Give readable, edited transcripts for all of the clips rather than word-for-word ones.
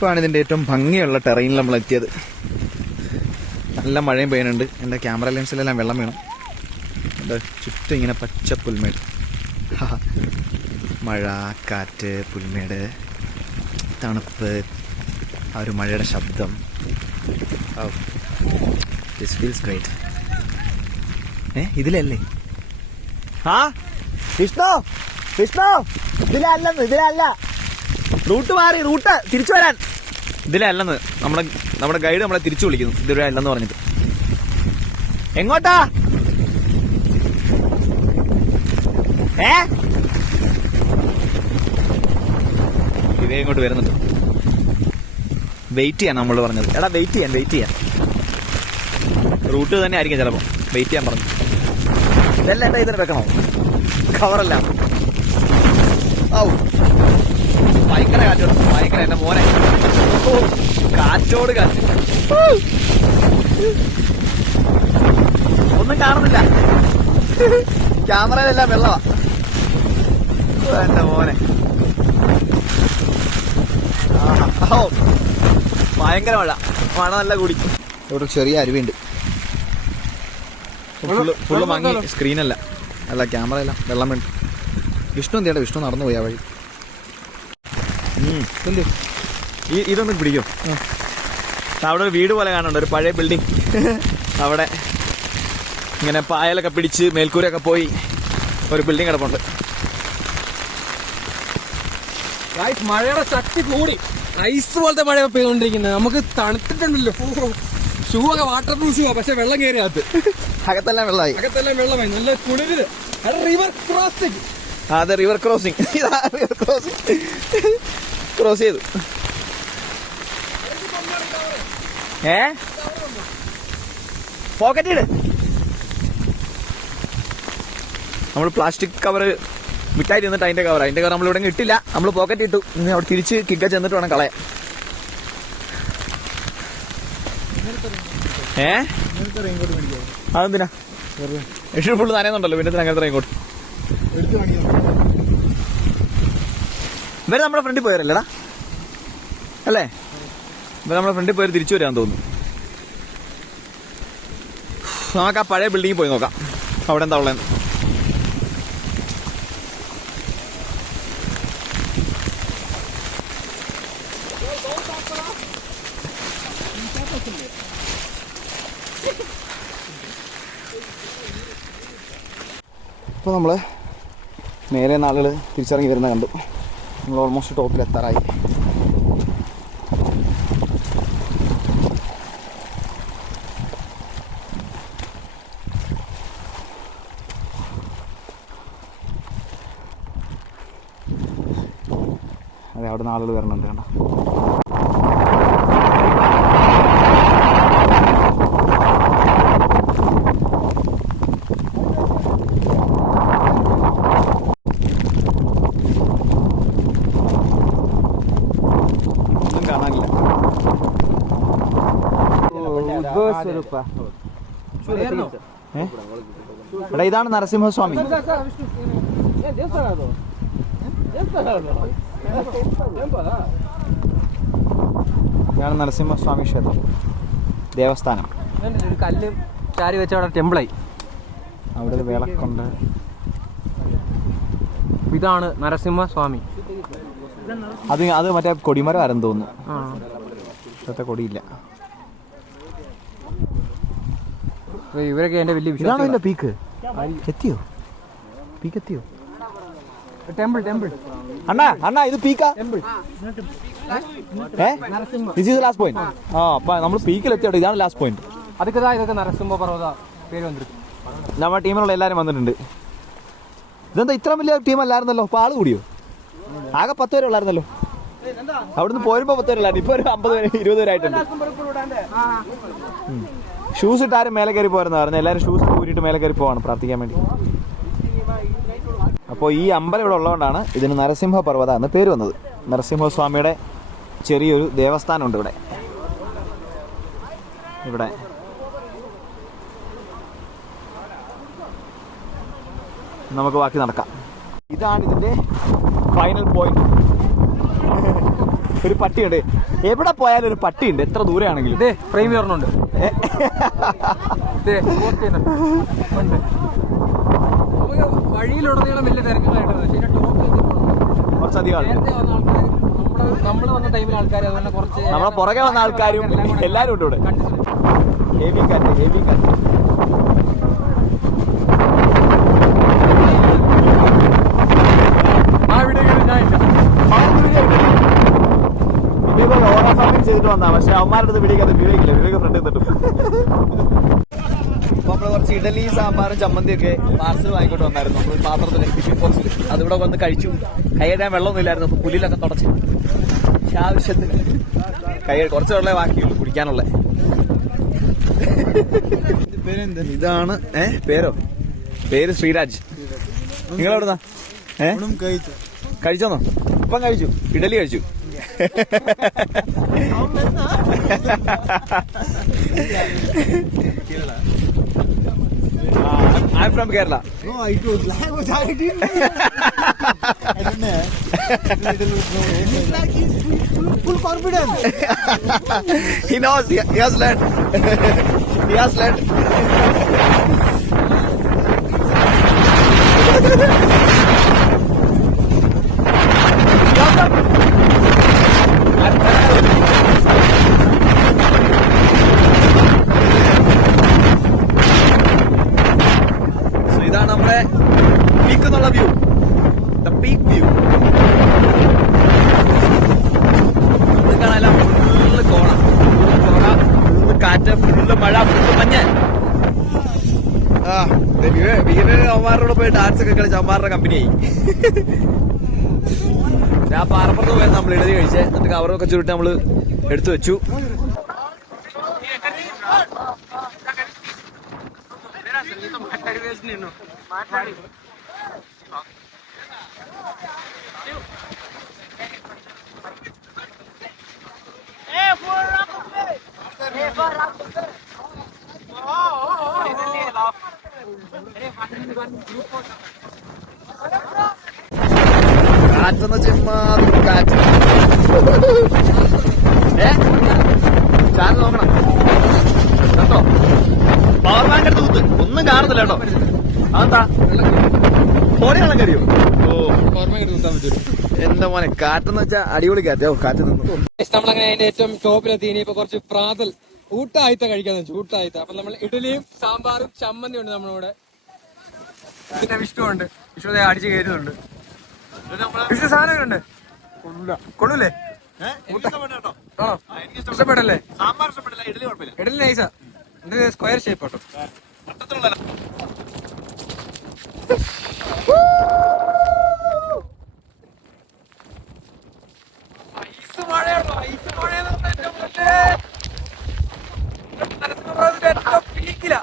ഇപ്പോഴാണ് ഇതിൻ്റെ ഏറ്റവും ഭംഗിയുള്ള ടെറൈനിൽ നമ്മൾ എത്തിയത്. നല്ല മഴയും പെയ്യുന്നുണ്ട്. എൻ്റെ ക്യാമറ ലെൻസിലെല്ലാം വെള്ളം വീണു. എൻ്റെ ചുറ്റും ഇങ്ങനെ പച്ച പുൽമേട്, മഴ, കാറ്റ്, പുൽമേട്, തണുപ്പ്, ആ ഒരു മഴയുടെ ശബ്ദം. This feels great. ഇതിലല്ലേ? ആ വിഷ്ണു, വിഷ്ണു, ഇതിലല്ല, റൂട്ട് മാറി, റൂട്ട് തിരിച്ചു വരാൻ. ഇതിലല്ലെന്ന് നമ്മുടെ ഗൈഡ് നമ്മളെ തിരിച്ചു വിളിക്കുന്നു. ഇതുവരെ അല്ലെന്ന് പറഞ്ഞിട്ട്. എങ്ങോട്ടാ? ഇതേ ഇങ്ങോട്ട് വരുന്നുണ്ട്. വെയിറ്റ് ചെയ്യാൻ നമ്മൾ പറഞ്ഞത്. എടാ വെയിറ്റ് ചെയ്യാൻ. റൂട്ട് തന്നെ ആയിരിക്കും ചിലപ്പോൾ. വെയിറ്റ് ചെയ്യാൻ പറഞ്ഞു. ഇതെല്ലാം ഏട്ടാ ഇതിന് വെക്കണോ? കവറല്ല. ഭയങ്കര കാറ്റോട്, ഭയങ്കര. എന്റെ മോനെ, കാറ്റോട് കാറ്റ്. ഒന്നും കാണുന്നില്ല, ക്യാമറയിലെല്ലാം വെള്ളമാ. എന്റെ മോനെ, ഭയങ്കര മഴ നല്ല കൂടി. ഇവിടെ ചെറിയ അരുവിയുണ്ട്. ഫുള്ള് മങ്ങി. സ്ക്രീനല്ല, അല്ല ക്യാമറയല്ല, വെള്ളം വേണ്ട. വിഷ്ണു എന്തിയാ? വിഷ്ണു നടന്നു പോയി ആ വഴി. ഇതൊന്നും പിടിക്കും. അവിടെ ഒരു വീട് പോലെ കാണുന്നുണ്ട്, ഒരു പഴയ ബിൽഡിംഗ്. അവിടെ ഇങ്ങനെ പായലൊക്കെ പിടിച്ച് മേൽക്കൂരൊക്കെ പോയി ഒരു ബിൽഡിംഗ് കിടപ്പുണ്ട്. മഴയുടെ ശക്തി കൂടി, ഐസ് പോലത്തെ മഴ പെയ്തുകൊണ്ടിരിക്കുന്നത്. നമുക്ക് തണുത്തിട്ടുണ്ടല്ലോ. ഷൂ ഒക്കെ വാട്ടർ പ്രൂഫ് ഷൂ, പക്ഷെ വെള്ളം കയറിയകത്ത്. അകത്തെല്ലാം വെള്ളമായി. നല്ല കുളിര്. River crossing. അതെ, river crossing. River crossing cross ചെയ്തു. പോക്കറ്റ് ഇട്. നമ്മൾ പ്ലാസ്റ്റിക് കവർ മിഠായി ചെന്നിട്ട് അതിന്റെ കവർ നമ്മളിവിടെ ഇട്ടില്ല. നമ്മൾ പോക്കറ്റ് ഇട്ടു. ഇനി അവിടെ തിരിച്ച് കിക്ക ചെന്നിട്ട് വേണം കളയാൻ. അതെന്തിനാ? ഫുള്ള് നനയുന്നുണ്ടല്ലോ, പിന്നെ അങ്ങനത്തെ ഇങ്ങോട്ട്. ഇവരെ നമ്മുടെ ഫ്രണ്ടിൽ പോയവരല്ലേടാ, അല്ലേ? ഇവരെ നമ്മുടെ ഫ്രണ്ടിൽ പോയവർ തിരിച്ചു വരാൻ തോന്നുന്നു. നമുക്ക് ആ പഴയ ബിൽഡിങ്ങിൽ പോയി നോക്കാം, അവിടെ എന്താ ഉള്ളതെന്ന്. ഇപ്പോൾ നമ്മൾ മേലെ നാളുകൾ തിരിച്ചിറങ്ങി വരുന്ന കണ്ടു. നമ്മൾ ഓൾമോസ്റ്റ് ടോപ്പിലെത്താറായി. അതെ, അവിടെ നിന്ന് ആളുകൾ വരണുണ്ട് കണ്ടോ. എടാ, ഇതാണ് നരസിംഹസ്വാമി. ഇതാണ് നരസിംഹസ്വാമി ക്ഷേത്രം, ദേവസ്ഥാനം. ഒരു കല്ല് ചാരി വെച്ച അവിടെ ടെമ്പിളായി. അവിടെ ഒരു വിളക്കുണ്ട്. ഇതാണ് നരസിംഹസ്വാമി. അത് മറ്റേ കൊടിമരം ആരെന്ന് തോന്നുന്നു. ഇഷ്ടത്തെ കൊടിയില്ല. ഇവരൊക്കെ എന്റെ വലിയ വിശ്വാസം. പീക്ക് എത്തിയോ? പീക്ക് എത്തിയോ? ടെമ്പിൾ. അണ്ണാ ഇത് പീക്കാ? This is last point. അപ്പൊ നമ്മൾ പീക്കിൽ എത്തിയോ? ഇതാണ് ലാസ്റ്റ് പോയിന്റ്. ഇതൊക്കെ നരസിംഹ പർവ്വത പേര് വന്നിരിക്കും. നമ്മുടെ ടീമിലുള്ള എല്ലാവരും വന്നിട്ടുണ്ട്. ഇതെന്താ ഇത്ര വലിയ ടീം അല്ലായിരുന്നല്ലോ? അപ്പൊ ആള് കൂടിയോ? ആകെ 10 പേര് ഉള്ളായിരുന്നല്ലോ. അവിടുന്ന് പോരുമ്പോ 10 പേരുള്ളായിരുന്നു. ഇപ്പൊ ഒരു 50 പേര് 20 പേരായിട്ടുണ്ട്. ഷൂസ് ഇട്ടാരും മേലെ കയറി പോരെന്ന് പറഞ്ഞു. എല്ലാവരും ഷൂസ് ഊരിയിട്ട് മേലെ കയറി പോവാണ് പ്രാർത്ഥിക്കാൻ വേണ്ടി. അപ്പോൾ ഈ അമ്പലം ഇവിടെ ഉള്ളതുകൊണ്ടാണ് ഇതിന് നരസിംഹ പർവ്വത എന്ന് പേര് വന്നത്. നരസിംഹസ്വാമിയുടെ ചെറിയൊരു ദേവസ്ഥാനമുണ്ട് ഇവിടെ. നമുക്ക് ബാക്കി നടക്കാം. ഇതാണ് ഇതിൻ്റെ ഫൈനൽ പോയിന്റ്. ഒരു പട്ടിയുണ്ട്. എവിടെ പോയാലും ഒരു പട്ടിയുണ്ട്, എത്ര ദൂരെയാണെങ്കിലും. ഇതേ ഫ്രെയിം പറഞ്ഞുണ്ട്. നമുക്ക് വഴിയിലുടനീളം വലിയ തിരക്കുകളായിട്ട് പക്ഷേ ടോപ്പിൽ കുറച്ചധികം ആൾക്കാർ, നമ്മൾ വന്ന ടൈമിൽ ആൾക്കാർ, അതുപോലെ കുറച്ച് നമ്മളെ പുറകെ വന്ന ആൾക്കാരും എല്ലാരും ഉണ്ട് ഇവിടെ. ഹെവി കാറ്റ്, ഹെവി കാറ്റ്. ഓരോ സമയം ചെയ്തിട്ട് വന്നാ, പക്ഷെ അവന്മാരുടെ അടുത്ത് പിടിക്കാതെ വിവേകില്ല, വിവേക് ഫ്രണ്ടിൽ നിന്നിട്ടും. അപ്പൊ നമ്മള് കുറച്ച് ഇഡലി സാമ്പാറും ചമ്മന്തിയൊക്കെ പാർസൽ വാങ്ങിക്കൊണ്ട് വന്നായിരുന്നു. നമ്മൾ പാത്രത്തിൽ ടിഫിൻ ബോക്സിൽ അതിവിടെ വന്ന് കഴിച്ചു. കൈയിടാൻ വെള്ളമൊന്നും ഇല്ലായിരുന്നു, അപ്പൊ പുല്ലിലൊക്കെ തുടച്ച് ആവശ്യത്തിന് കൈ കുറച്ച് വെള്ളമേ ബാക്കിയുള്ളൂ കുടിക്കാനുള്ള. ഇതാണ് പേരോ? പേര് ശ്രീരാജ്. നിങ്ങളെവിടുന്നാ? കഴിച്ചോന്നോ? ഇപ്പം കഴിച്ചു, ഇഡലി കഴിച്ചു. I'm from Kerala. No, I told language. I didn't know. I don't know. It's like he's full confidence. He knows. He has learned. He has learned. ഇതാണ് നമ്മുടെ പീക്ക് എന്നുള്ള വ്യൂ, ദ പീക്ക് വ്യൂ. കാണാൻ full കോട, full കാറ്റ്, full മഴ, full മഞ്ഞ്. അവന്മാരോട് പോയി dance ഒക്കെ കളിച്ച് അവന്മാരുടെ കമ്പനിയായി. ആ പാറപ്പുറത്ത് പോയാൽ നമ്മൾ ഇടതി കഴിച്ചേ, എന്നിട്ട് കവറൊക്കെ ചുരുട്ടി നമ്മള് എടുത്തു വെച്ചു. കാറ്റെന്ന് ചെമ്മാതി കാറ്റ്. ചാനൽ നോക്കണം കേട്ടോ. പവർ ബാങ്ക് എടുത്ത് കുത്ത്, ഒന്നും കാണുന്നില്ല കേട്ടോ. അതെന്താ ഫോണിൽ വെള്ളം കയറിയോ? ഓ എന്റെ മോനെ, കാറ്റെന്ന് വെച്ചാൽ അടിപൊളി കാറ്റ്. കാറ്റ് നിന്നു. നമ്മളങ്ങനെ അതിന്റെ ഏറ്റവും ടോപ്പിലെത്തി. ഇനിയിപ്പോ കുറച്ച് പ്രാതൽ ഊട്ടായിത്ത കഴിക്കാന്ന് വെച്ചു. ഊട്ടായിത്ത. അപ്പൊ നമ്മൾ ഇഡലിയും സാമ്പാറും ചമ്മന്തി ഉണ്ട് നമ്മളിവിടെ. പിന്നെ വിഷ്ണു ഉണ്ട്. വിഷ്ണു അടിച്ച് കയറുന്നുണ്ട്. വിഷ്ണു സാധനം ഉണ്ട്. കൊള്ളൂലേ? ആണോ? ഇഷ്ടപ്പെട്ടല്ലേ? ഇഡലി നൈസാ. ഇത് സ്ക്വയർ ഷേപ്പ് കേട്ടോ. ഐസ് മഴയാണോ? ഐസ് മഴയെന്ന് പറഞ്ഞാൽ പീക്കില.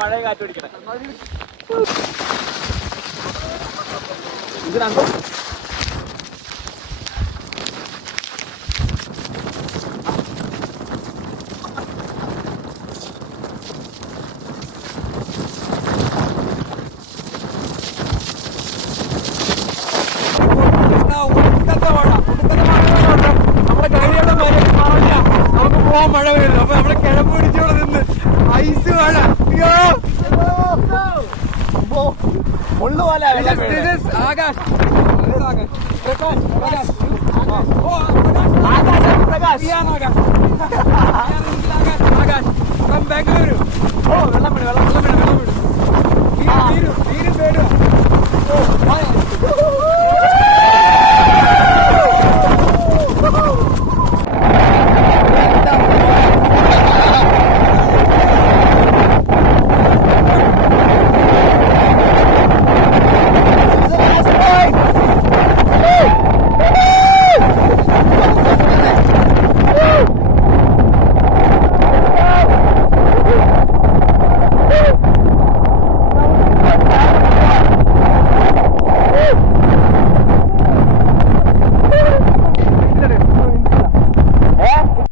മഴ കാറ്റ് പിടിക്കണം. ഇത് രണ്ടും മഴ വരുന്നു. അപ്പൊ നമ്മള് കിഴമ്പ് പിടിച്ചോടെ നിന്ന് ഐസ് മഴ. ആകാശ് ഫ്രം ബാംഗ്ലൂരു. വെള്ളം